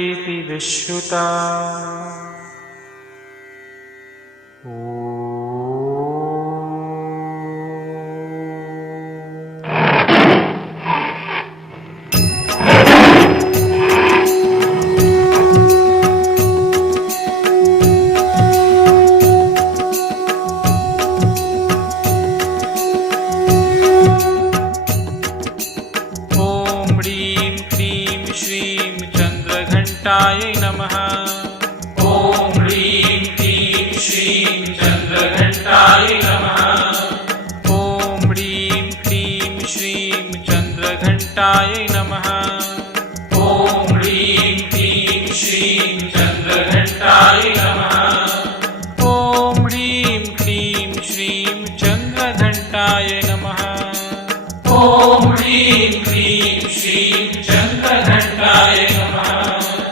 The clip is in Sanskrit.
इति विश्रुता। घंटायै नमः। ॐ ह्रीं क्लीं श्रीं चन्द्रघण्टायै नमः। ॐ ह्रीं क्लीं श्रीं चन्द्रघण्टायै